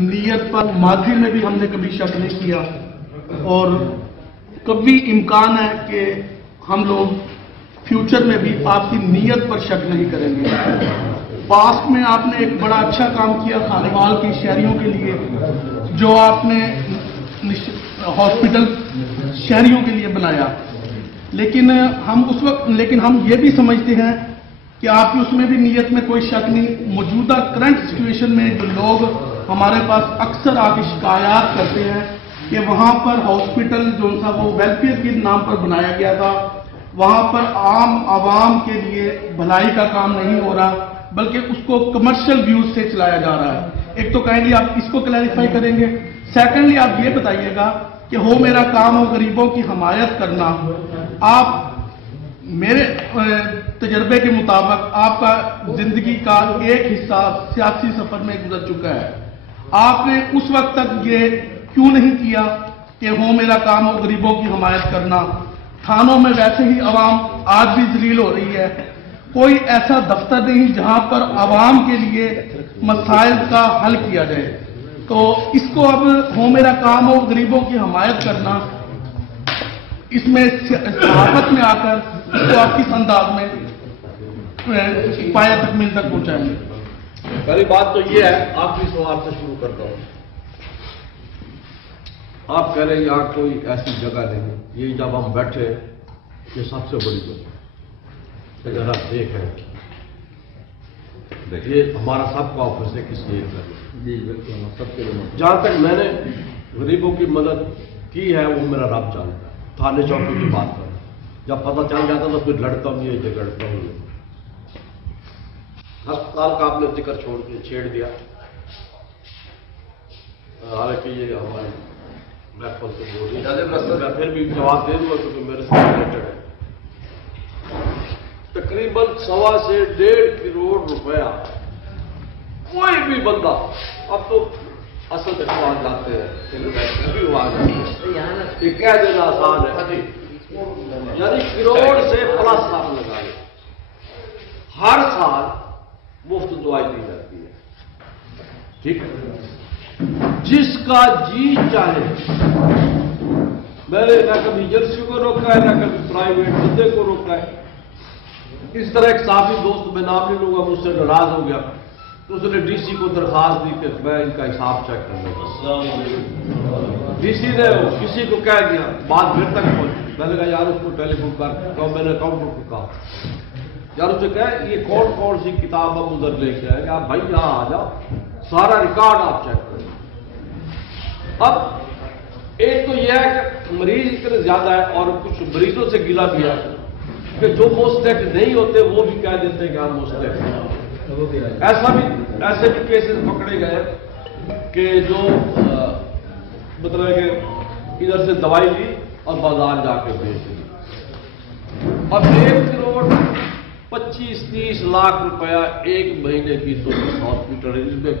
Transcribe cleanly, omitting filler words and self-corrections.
نیت پر ماضی میں بھی ہم نے کبھی شک نہیں کیا اور کبھی امکان ہے کہ ہم لوگ فیوچر میں بھی آپ کی نیت پر شک نہیں کریں گے۔ پاسٹ میں آپ نے ایک بڑا اچھا کام کیا خانوال کی شہریوں کے لیے، جو آپ نے ہاسپٹل شہریوں کے لیے بنایا، لیکن ہم یہ بھی سمجھتے ہیں کہ آپ کی اس میں بھی نیت میں کوئی شک نہیں۔ موجودہ کرنٹ سچویشن میں جو لوگ ہمارے پاس اکثر آ کے شکایات کرتے ہیں کہ وہاں پر ہاسپٹل جو تھا وہ ویلفیئر کے نام پر بنایا گیا تھا، وہاں پر عام عوام کے لیے بھلائی کا کام نہیں ہو رہا بلکہ اس کو کمرشل ویوز سے چلایا جا رہا ہے۔ ایک تو کائنڈلی آپ اس کو کلیریفائی کریں گے، سیکنڈلی آپ یہ بتائیے گا کہ ہو میرا کام ہو غریبوں کی حمایت کرنا، آپ میرے تجربے کے مطابق آپ کا زندگی کا ایک حصہ سیاسی سفر میں گزر چکا ہے، آپ نے اس وقت تک یہ کیوں نہیں کیا کہ ہو میرا کام ہو غریبوں کی حمایت کرنا؟ تھانوں میں ویسے ہی عوام آج بھی ذلیل ہو رہی ہے، کوئی ایسا دفتر نہیں جہاں پر عوام کے لیے مسائل کا حل کیا جائے، تو اس کو اب ہو میرا کام ہو غریبوں کی حمایت کرنا، اس میں صحافت میں آ کر اس کو آپ کس انداز میں پایا تکمیل تک پہنچائیں گے؟ پہلی بات تو یہ ہے، آخری سوال سے شروع کرتا ہوں۔ آپ کہہ رہے ہیں یہاں کوئی ایسی جگہ نہیں، یہ جب ہم بیٹھے یہ سب سے بڑی جگہ اگر آپ دیکھیں، دیکھیے ہمارا سب کا آفس ہے کس لیے جی بالکل سب کے لیے۔ جہاں تک میں نے غریبوں کی مدد کی ہے وہ میرا رب جانتا ہے۔ تھانے چوکی کی بات کریں، جب پتہ چل جاتا تو پھر لڑتا ہوں یہ جھگڑتا ہوں۔ ہسپتال کا آپ نے ذکر چھیڑ دیا، حالانکہ یہ ہماری محفل سے بول رہی ہے، میں پھر بھی جواب دے دوں گا کیونکہ میرے سے ریلیٹڈ ہے۔ تقریباً 1.25 سے 1.5 کروڑ روپیہ کوئی بھی بندہ، اب تو اصل تک آ جاتے ہیں ابھی وہ آ جاتے ہیں، یہ کہہ دینا آسان ہے، یعنی کروڑ سے پلس آپ لگائے، ہر سال مفت دوائی دی جاتی ہے، ٹھیک ہے؟ جس کا جی چاہے، میں نے نہ کبھی ایجنسی کو روکا ہے نہ کبھی پرائیویٹ بندے کو روکا ہے۔ اس طرح ایک صحافی دوست، میں نام نہیں لوں گا، مجھ سے ناراض ہو گیا تو اس نے ڈی سی کو درخواست دی کہ میں ان کا حساب چیک کرنا۔ ڈی سی نے کسی کو کہہ دیا، بات پھر تک پہنچی، میں نے کہا یار اس کو ٹیلی فون کر، میں نے اکاؤنٹر کو کہا یار اسے کہا یہ کون کون سی کتاب ہم ادھر لے کے آئے کہ آپ بھائی یہاں آ جاؤ، سارا ریکارڈ آپ چیک کریں۔ اب ایک تو یہ ہے کہ مریض اتنے زیادہ ہے اور کچھ مریضوں سے گلا بھی ہے کہ جو مستحق نہیں ہوتے وہ بھی کہہ دیتے ہیں کہ ہم مستحق ہیں۔ ایسے بھی کیسز پکڑے گئے کہ جو مطلب کہ ادھر سے دوائی لی اور بازار جا کے بیچ دی۔ اب 1 کروڑ 25-30 لاکھ روپیہ ایک مہینے کی تو ہاسپٹل ہے، جس میں